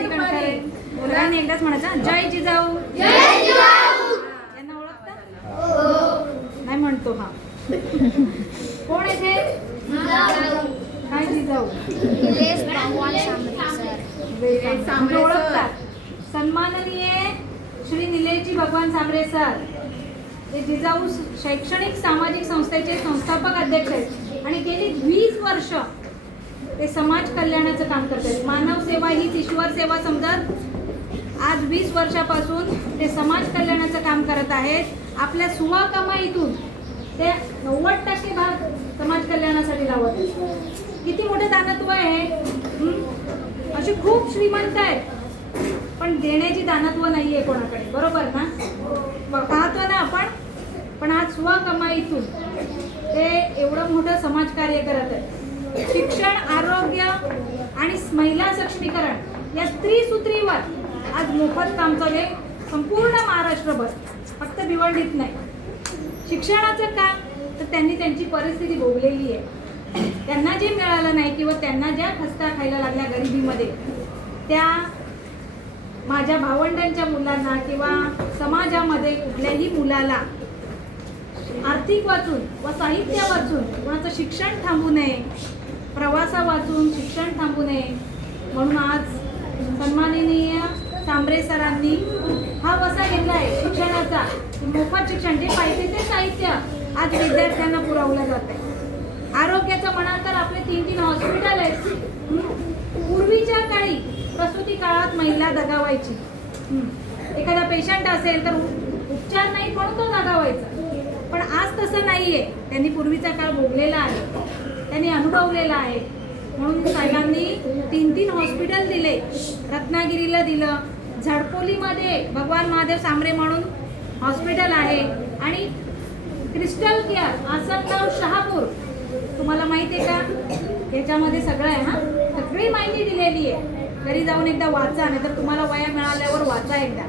मुलांनी एकदाच म्हणायचं जय जिजाऊ. यांना ओळखता? नाही म्हणतो हा. कोण ते? काय जिजाऊ. ओळखतात सन्माननीय श्री निलेशजी भगवान सांबरे सर. ते जिजाऊ शैक्षणिक सामाजिक संस्थेचे संस्थापक अध्यक्ष आहेत. आणि गेली वीस वर्ष ते समाज कल्याणाचं काम करत आहेत मानव सेवा हीच ईश्वर सेवा समजत आज वीस वर्षापासून ते समाज कल्याणाचं काम करत आहेत. आपल्या सुवा कमाईतून ते नव्वद टक्के भाग समाज कल्याणासाठी लावत आहेत. किती मोठं दानत्व आहे अशी खूप श्रीमंत आहेत. पण देण्याची दानत्व नाही आहे कोणाकडे. बरोबर ना? ब- पाहतो ना आपण. पण आज स्वकमाईतून ते एवढं मोठं समाजकार्य करत आहे शिक्षण आरोग्य आणि महिला सक्षमीकरण या त्रिसूत्रीवर आज मोफत काम चालू आहे. संपूर्ण महाराष्ट्रभर फक्त भिवंडीत नाही. शिक्षणाचं काम तर त्यांनी त्यांची परिस्थिती भोगलेली आहे. त्यांना जे मिळालं नाही किंवा त्यांना ज्या खस्ता खायला लागल्या गरिबीमध्ये त्या माझ्या भावंडांच्या मुलांना किंवा समाजामध्ये कुठल्याही मुलाला आर्थिक वाचून व साहित्य वाचून कोणाचं शिक्षण थांबू नये प्रवासा वाचून शिक्षण थांबू नये. म्हणून आज सन्माननीय सांबरे सरांनी हा वसा घेतला आहे शिक्षणाचा. मोफत शिक्षण. जे पाहिजे ते साहित्य आज विद्यार्थ्यांना पुरवलं जात आहे आरोग्याचं म्हणाल तर आपले तीन तीन हॉस्पिटल आहेत पूर्वीच्या काळी प्रसूती काळात महिला दगावायची. एखादा पेशंट असेल तर उपचार नाही म्हणून तो दगावायचा. पण आज तसं नाही आहे त्यांनी पूर्वीचा काळ भोगलेला आहे. त्यांनी अनुभवलेला आहे. म्हणून साहेबांनी तीन तीन हॉस्पिटल दिले. रत्नागिरीला दिलं. झडपोलीमध्ये भगवान महादेव सांबरे म्हणून हॉस्पिटल आहे. आणि क्रिस्टल केअर आसनगाव शहापूर. तुम्हाला माहिती आहे का? याच्यामध्ये सगळं आहे ना सगळी माहिती दिलेली आहे. घरी जाऊन एकदा वाचा नाही तर तुम्हाला वया मिळाल्यावर वाचा एकदा.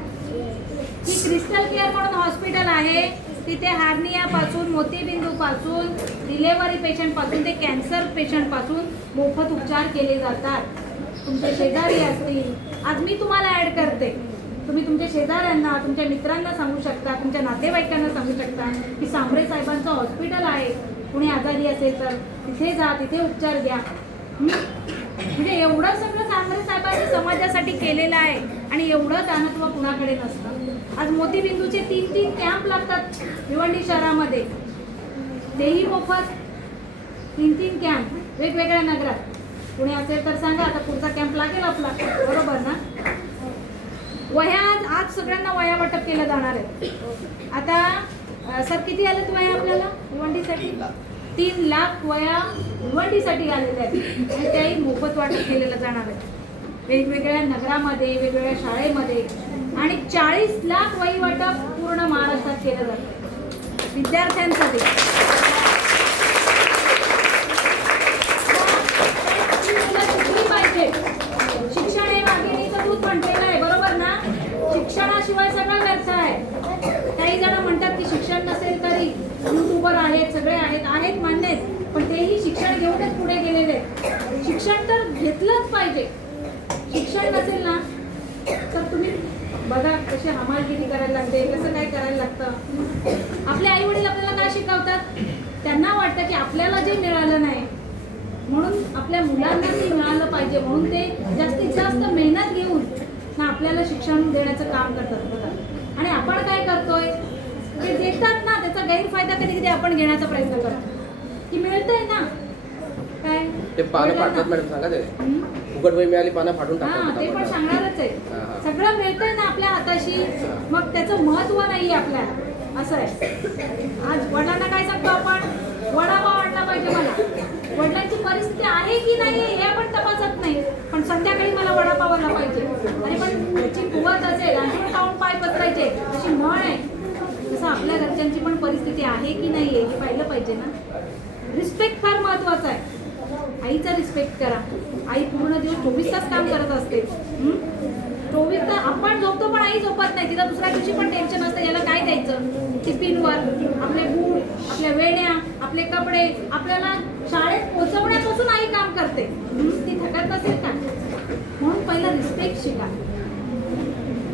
ही क्रिस्टल केअर म्हणून हॉस्पिटल आहे. तिथे हार्नियापासून मोतीबिंदूपासून डिलेवरी पेशंटपासून ते कॅन्सर पेशंटपासून मोफत उपचार केले जातात. तुमचे शेजारी असतील. आज मी तुम्हाला ॲड करते. तुम्ही तुमच्या शेजाऱ्यांना तुमच्या मित्रांना सांगू शकता तुमच्या नातेवाईकांना सांगू शकता की सांबरे साहेबांचं हॉस्पिटल आहे. कुणी आजारी असेल तर तिथे जा तिथे उपचार घ्या. म्हणजे एवढं सगळं सांबरे साहेबांनी समाजासाठी केलेलं आहे आणि एवढं दानत्व कुणाकडे नसतं. आज मोतीबिंदूचे तीन तीन कॅम्प लागतात भिवंडी शहरामध्ये. तेही मोफत तीन तीन कॅम्प वेगवेगळ्या नगरात. कुणी असेल तर सांगा आता पुढचा कॅम्प लागेल आपला. बरोबर ना? वह्या आज सगळ्यांना वया वाटप केलं जाणार आहे. आता सर किती आलेत वह्या आपल्याला? भिवंडीसाठी? तीन लाख वया भिवंडीसाठी आलेल्या आहेत. आणि त्याही मोफत वाटप केलेलं जाणार आहे. वेगवेगळ्या नगरामध्ये वेगवेगळ्या शाळेमध्ये आणि चाळीस लाख वही वाटप पूर्ण महाराष्ट्रात केलं जातं. विद्यार्थ्यांसाठी ही मुलं शिकली पाहिजे शिक्षण हे वाघिणीचं दूध म्हटलेलं आहे बरोबर ना शिक्षणाशिवाय सगळं व्यर्थ आहे काही जण म्हणतात की शिक्षण नसेल तरी युट्यूबर आहेत सगळे आहेत आहेत मान्य आहेत पण तेही शिक्षण घेऊनच पुढे गेलेले शिक्षण तर घेतलंच पाहिजे. शिक्षण नसेल ना तर तुम्ही बघा कशी हमालगिरी करायला लागते कसं काय करायला लागतं. आपले आई वडील आपल्याला काय शिकवतात? त्यांना वाटतं की आपल्याला जे मिळालं नाही म्हणून आपल्या मुलांना ते मिळालं पाहिजे. म्हणून ते जास्तीत जास्त मेहनत घेऊन ना आपल्याला शिक्षण देण्याचं काम करतात. बघा. आणि आपण काय करतोय? ते देतात ना त्याचा गैरफायदा कधी कधी आपण घेण्याचा प्रयत्न करतो. की मिळतंय ना ते पानं फाटतात? मॅडम सांगा ते? फुकट वही मिळाली पानं फाटून हा ते पण टाकतात सांगणारच आहे. हा. सगळं मिळतंय ना आपल्या हाताशी. मग त्याचं महत्त्व नाही आपल्याला असं आहे. आज वडिलांना काय सांगतो आपण? वडापाव आणला पाहिजे मला. वडिलांची परिस्थिती आहे की नाही हे आपण तपासत नाही. पण संध्याकाळी मला वडापाव आला पाहिजे. आणि पण त्याची कुवत असेल आणि खाऊन पाय पसरायचे अशी म्हण आहे. तसं आपल्या घरच्यांची पण परिस्थिती आहे की नाही आहे हे पाहिलं पाहिजे ना. रिस्पेक्ट फार महत्त्वाचा आहे. आईचा रिस्पेक्ट करा. आई पूर्ण दिवस चोवीस तास काम करत असते. चोवीस तास आपण झोपतो पण आई झोपत नाही. तिला दुसऱ्या दिवशी पण टेन्शन असतं. याला काय द्यायचं? टिफिनवर आपले बूट आपल्या वेण्या आपले कपडे. आपल्याला शाळेत पोहोचवण्यापासून आई काम करते. ती थकत नसेल का? म्हणून पहिला रिस्पेक्ट शिका.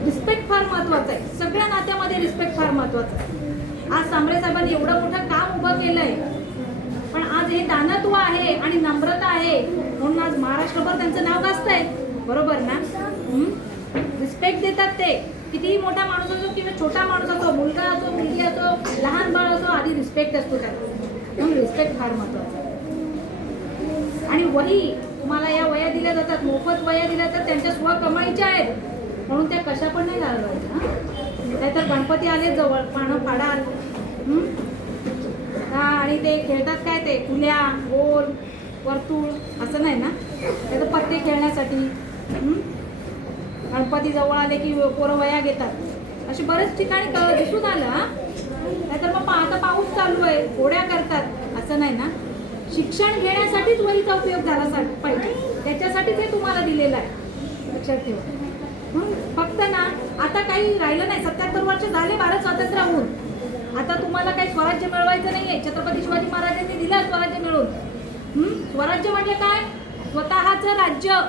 रिस्पेक्ट फार महत्वाचं आहे. सगळ्या नात्यामध्ये रिस्पेक्ट फार महत्वाचं आहे. आज सांबरे साहेबांनी एवढं मोठं काम उभं केलंय. दानत्व आहे आणि नम्रता आहे. म्हणून आज महाराष्ट्रभर त्यांचं नाव गाजतंय. बरोबर ना? रिस्पेक्ट देतात ते. कितीही मोठा माणूस असो किंवा छोटा माणूस असो मुलगा असो मुलगी असो लहान बाळ असो आधी रिस्पेक्ट असतो त्याला. म्हणून रिस्पेक्ट फार महत्त्वाचा. आणि वही तुम्हाला या वया दिल्या जातात मोफत वया दिल्या जातात त्यांच्या स्व कमाईच्या आहेत. म्हणून त्या कशा पण नाही घालवायच्या नाहीतर गणपती आले जवळ पानं फाडा हं? आणि ते खेळतात काय ते? फुल्या गोल वर्तुळ असं नाही ना? त्याचं पत्ते खेळण्यासाठी. गणपती जवळ आले की पोरं वया घेतात. असे बरेच ठिकाणी दिसून आलं हा. नाहीतर मग आता पाऊस चालू आहे गोड्या करतात असं नाही ना? शिक्षण घेण्यासाठीच वहीचा उपयोग झाला सा- पाहिजे. त्याच्यासाठी ते तुम्हाला दिलेलं आहे. लक्षात ठेवा. फक्त ना आता काही राहिलं नाही. सत्याहत्तर वर्ष झाले भारत स्वातंत्र्य होऊन आता तुम्हाला काही स्वराज्य मिळवायचं नाहीये. छत्रपती शिवाजी महाराजांनी दिलं स्वराज्य मिळवून. स्वराज्य म्हणजे काय? स्वतःचं राज्य.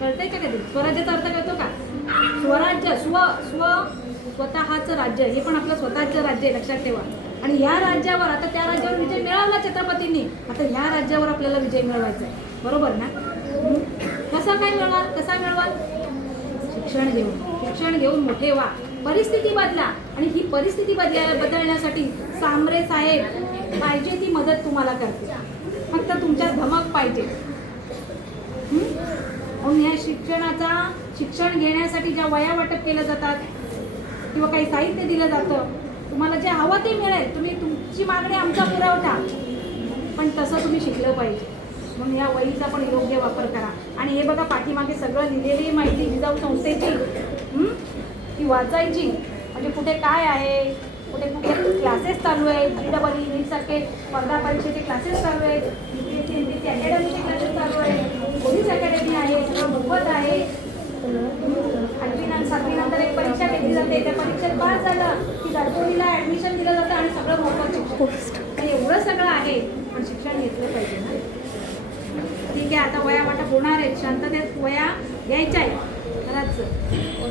कळतंय का कधी? स्वराज्याचा अर्थ कळतो का? स्वराज्य स्व स्व स्वतःचं राज्य. हे पण आपलं स्वतःचं राज्य आहे लक्षात ठेवा. आणि ह्या राज्यावर आता त्या राज्यावर विजय मिळवला छत्रपतींनी. आता ह्या राज्यावर आपल्याला विजय मिळवायचा आहे. बरोबर ना? कसा काय मिळवाल कसा मिळवाल शिक्षण घेऊन. शिक्षण घेऊन मोठे व्हा. परिस्थिती बदला. आणि ही परिस्थिती बदला बदलण्यासाठी सांबरे साहेब पाहिजे ती मदत तुम्हाला करते फक्त तुमच्या धमक पाहिजे. म्हणून या शिक्षणाचा शिक्षण घेण्यासाठी ज्या वया वाटप केल्या जातात किंवा काही साहित्य दिलं जातं तुम्हाला जे हवं ते मिळेल. तुम्ही तुमची मागणी आमचा पुरवठा. पण तसं तुम्ही शिकलं पाहिजे. म्हणून या वहीचा पण योग्य वापर करा. आणि हे बघा पाठीमागे सगळं लिहिलेली माहिती जिजाऊ संस्थेची. ती वाचायची. म्हणजे कुठे काय आहे? कुठे कुठे क्लासेस चालू आहेत? जी डबल ई सारखे स्पर्धा परीक्षेचे क्लासेस चालू आहेत. U P S C M P C अकॅडमीचे classes चालू आहेत. पोलीस अकॅडमी आहे सगळं मोफत आहे. आठवी नंतर सातवी नंतर एक परीक्षा घेतली जाते. त्या परीक्षेत पास झालं की घरपोलीला ॲडमिशन दिलं जातं आणि सगळं मोफत शिक्षण. एवढं सगळं आहे. पण शिक्षण घेतलं पाहिजे ना. ठीक आहे आता वया वाटप होणार आहेत. शांततेत वया घ्यायच्या आहेत. खरंच.